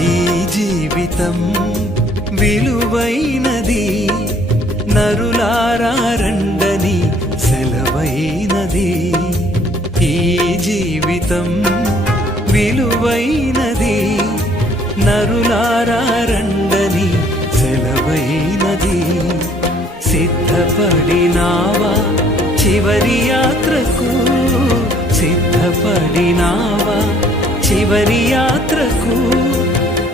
ఈ జీవితం విలువైనది, నరులారా రండని సెలవైనది. ఈ జీవితం విలువైనది, నరులారా రండని సెలవైనది. సిద్ధపడినావా చివరి యాత్రకు, సిద్ధపడినావా చివరి యాత్రకు,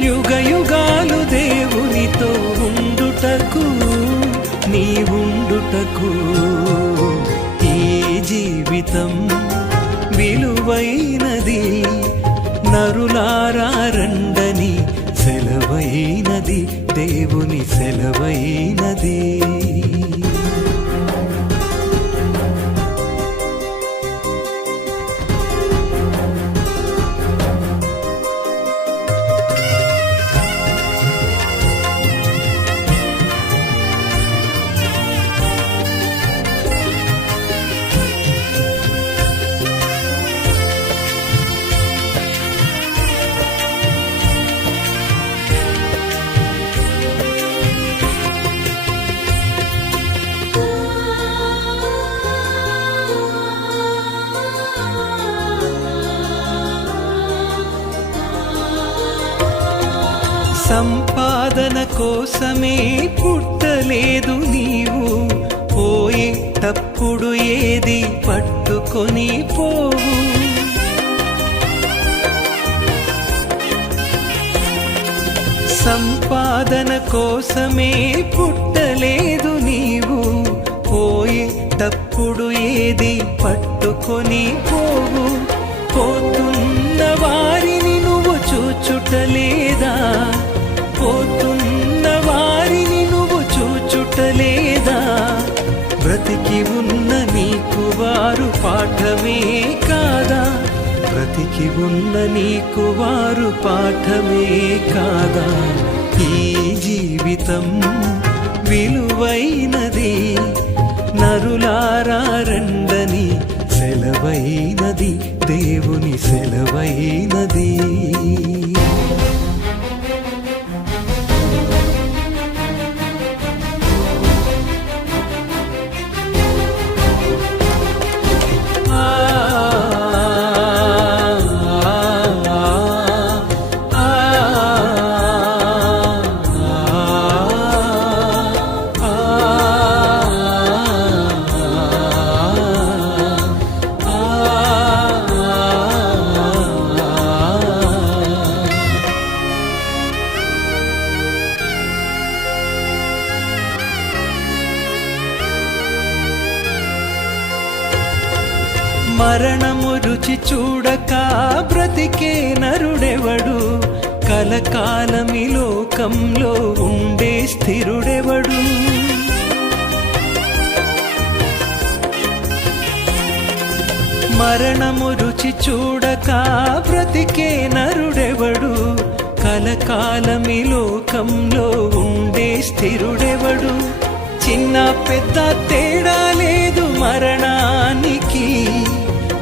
యుగ యుగాలు దేవునితో ఉండుటకు, నీ ఉండుటకు. ఈ జీవితం విలువైనది, నరులారా రండని సెలవైనది, దేవుని సెలవైనది. సంపాదన కోసమే పుట్టలేదు నీవు, పోయేటప్పుడు ఏది పట్టుకొని పోవు. సంపాదన కోసమే పుట్టలేదు నీవు, పోయేటప్పుడు ఏది పట్టుకొని పోవు. పోతున్న వారిని నువ్వు చూచుటలేదా, పోతున్న వారిని నువ్వు చూచుటలేదా. బ్రతికి ఉన్న నీకు వారు పాఠమే కాదా, బ్రతికి ఉన్న నీకు వారు పాఠమే కాదా. ఈ జీవితం విలువైనది, నరులారా రండని సెలవైనది, దేవుని సెలవైనది. మరణము రుచి చూడక బ్రతికే నరుడెవడు, కలకాలమి లోకంలో ఉండే స్థిరుడెవడు. మరణము రుచి చూడక బ్రతికే నరుడెవడు, కలకాలమి లోకంలో ఉండే స్థిరుడెవడు. చిన్న పెద్ద తేడా లేదు మరణానికి,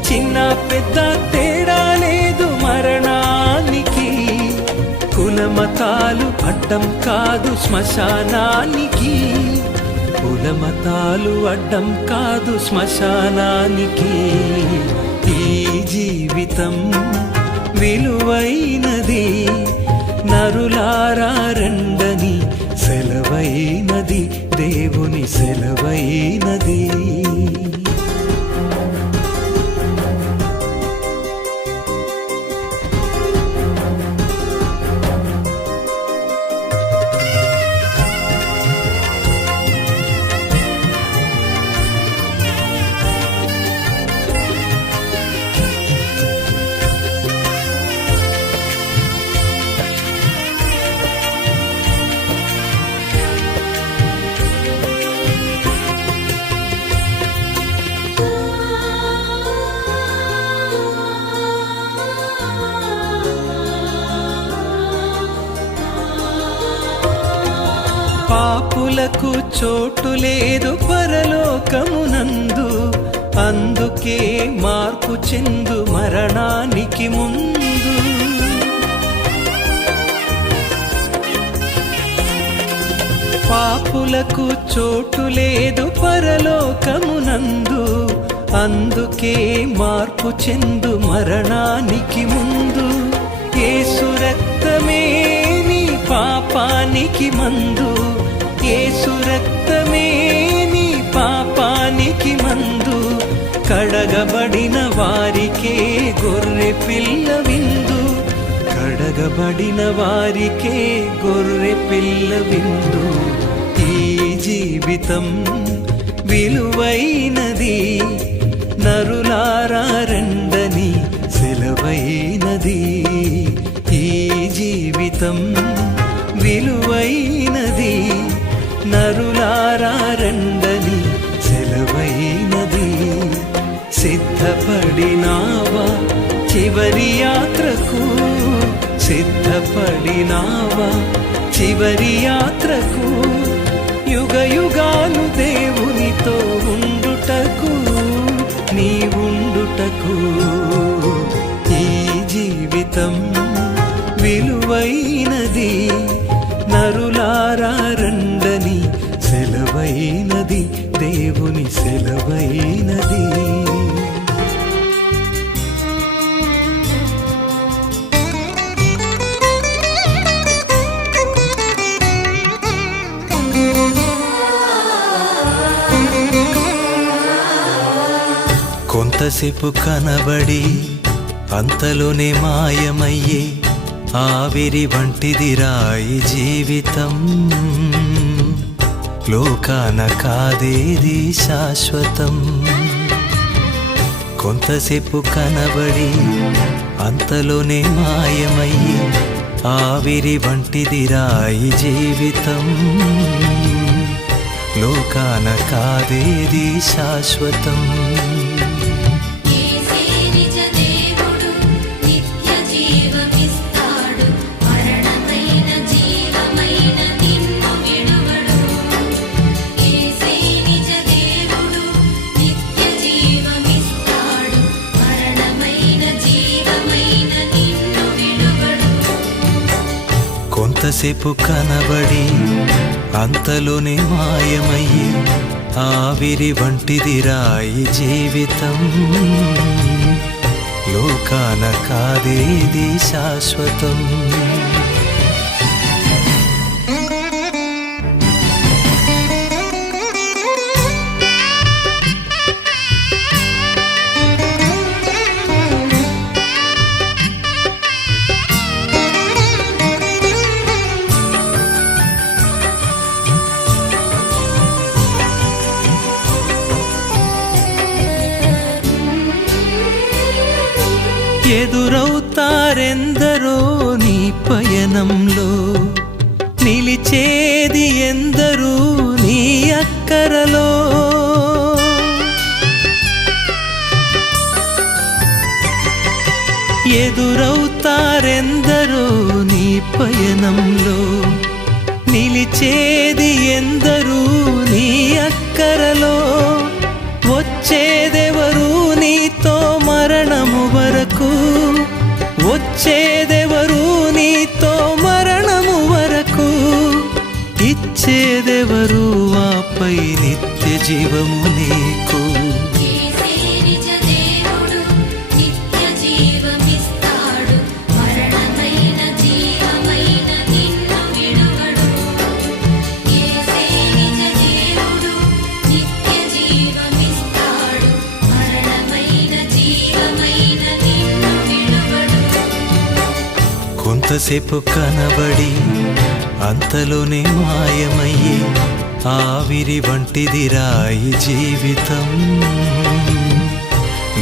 చిన్న పెద్ద తేడా లేదు మరణానికి. కులమతాలు అడ్డం కాదు శ్మశానానికి, కులమతాలు అడ్డం కాదు శ్మశానానికి. ఈ జీవితం విలువైనది, నరులారా రండని సెలవైనది, దేవుని సెలవైనది. పాపులకు చోటు లేదు పరలోకమునందు, అందుకే మార్పు చెందు మరణానికి ముందు. మార్పులకు చోటు లేదు పరలోకమునందు, అందుకే మార్పు చెందు మరణానికి ముందు. యేసు రక్తమే నీ పాపానికి మందు, యేసు రక్తమే నీ పాపానికి మందు. కడగబడిన వారికే గొర్రె పిల్ల విందు, కడగబడిన వారికే గొర్రె పిల్ల విందు. ఈ జీవితం విలువైనది, నరులారా రండని సెలవైనది. ఈ జీవితం విలువైనది, నరులారా రండని సెలవైనది. సిద్ధపడినావా చివరి యాత్రకు, సిద్ధపడినావా చివరి యాత్రకు. యుగ యుగాలు దేవునితో ఉండుటకు, నీవుండుటకు. ఈ జీవితం విలువైనది, నరులారా రండని సెలవైనది, దేవుని సెలవైనది. కొంతసేపు కనబడి అంతలోనే మాయమయ్యే ఆవిరి వంటిదిరా ఈ జీవితం. లోకాన కాదేది శాశ్వతం. కొంతసేపు కనబడి అంతలోనే మాయమయ్యే ఆవిరి వంటిదిరా ఈ జీవితం. లోకాన కాదేది శాశ్వతం. కొంతసేపు కనబడి అంతలోనే మాయమయ్యి ఆవిరి వంటిదిరా ఈ జీవితం. లోకాన కాదేది శాశ్వతం. ఎదురవుతారెందరో నీ పయనంలో, నిలిచేది ఎందరూ నీ అక్కరలో. ఎదురవుతారెందరో నీ పయనంలో, నిలిచేది ఎందరూ నీ అక్కరలో. వచ్చేదెవరు నీతో మరణము వరకు, వచ్చేదెవరు నీతో మరణము వరకు. ఇచ్చేదెవరు ఆపై నిత్య జీవము నీకు. కొంతసేపు కనబడి అంతలోనే మాయమయ్యే ఆవిరి వంటిదిరా ఈ జీవితం.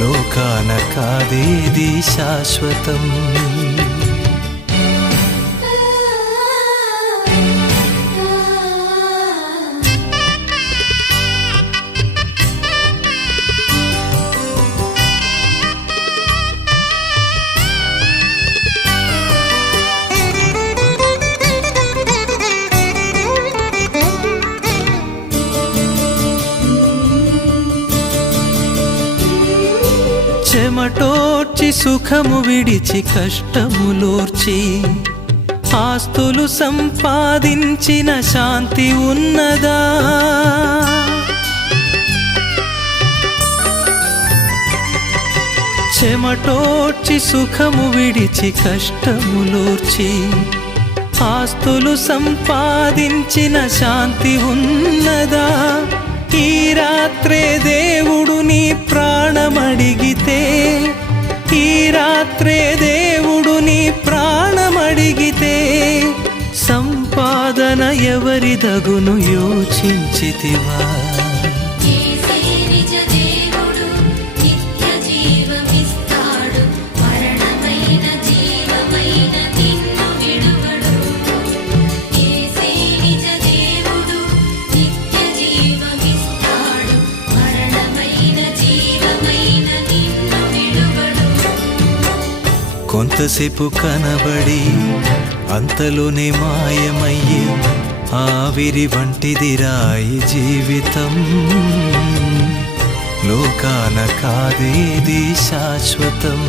లోకాన కాదేది శాశ్వతం. చెమటోర్చి సుఖము విడిచి కష్టములోర్చి ఆస్తులు సంపాదించిన శాంతి ఉన్నదా? చెమటోడ్చి సుఖము విడిచి కష్టములోర్చి ఆస్తులు సంపాదించిన శాంతి ఉన్నదా? ఈ రాత్రే దేవుడు నీ ప్రాణమడిగితే, ఈ రాత్రే దేవుడు నీ ప్రాణమడిగితే, సంపాదన ఎవరిదగును యోచించితివా? కొంతసేపు కనబడి అంతలోనే మాయమయ్యే ఆవిరి వంటిదిరా ఈ జీవితం. లోకాన కాదేది శాశ్వతం.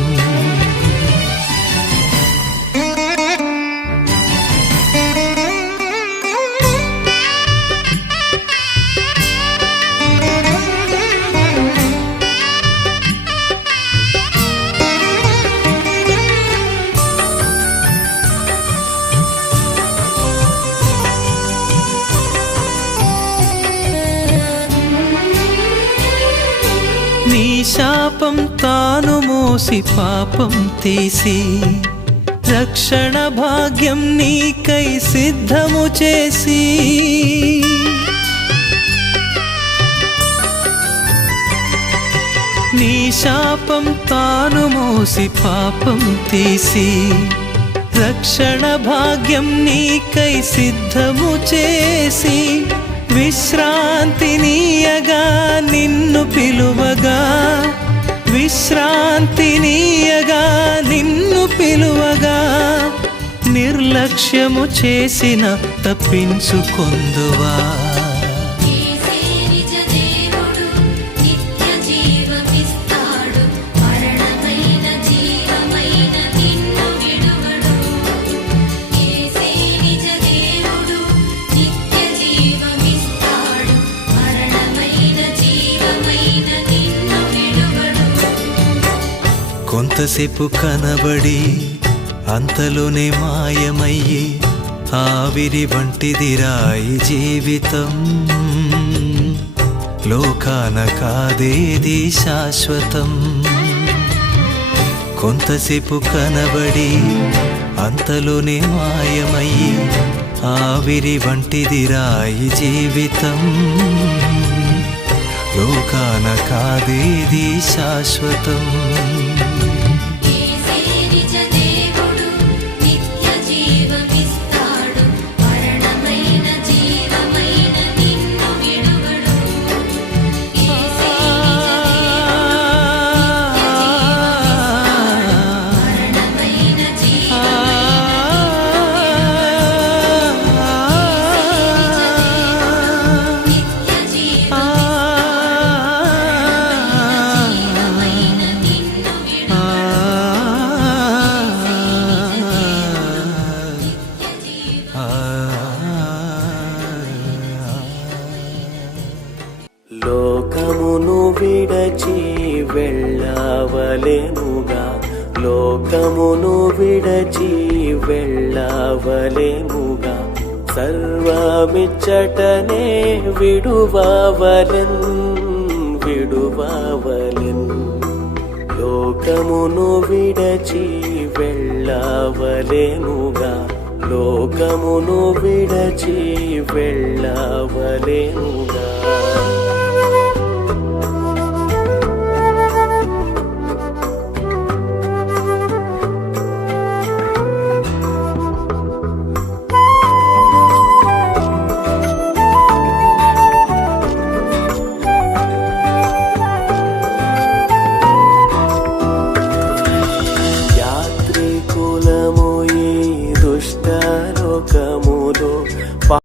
నీ శాపం తాను మోసి పాపం తీసి రక్షణ భాగ్యం నీకై సిద్ధము చేసి, నీ శాపం తాను మోసి పాపం తీసి రక్షణ భాగ్యం నీకై సిద్ధము చేసి, విశ్రాంతినీయగా నిన్ను పిలువగా, విశ్రాంతినీయగా నిన్ను పిలువగా, నిర్లక్ష్యము చేసిన తప్పించుకొందువా? కొంతసేపు కనబడి అంతలోనే మాయమయ్యే ఆవిరి వంటిదిరా ఈ జీవితం. లోకాన కాదేది శాశ్వతం. కొంతసేపు కనబడి అంతలోనే మాయమయ్యే ఆవిరి వంటిదిరా ఈ జీవితం. లోకాన కాదేది శాశ్వతం. లోకమును విడచి వెళ్ళవలెనుగా, లోకమును విడచి వెళ్ళవలెనుగా, సర్వమిచ్చటనే విడువవలెన్ విడువవలెన్. లోకమును విడచి వెళ్ళవలెనుగా, లోకమును విడచి వెళ్ళవలెనుగా.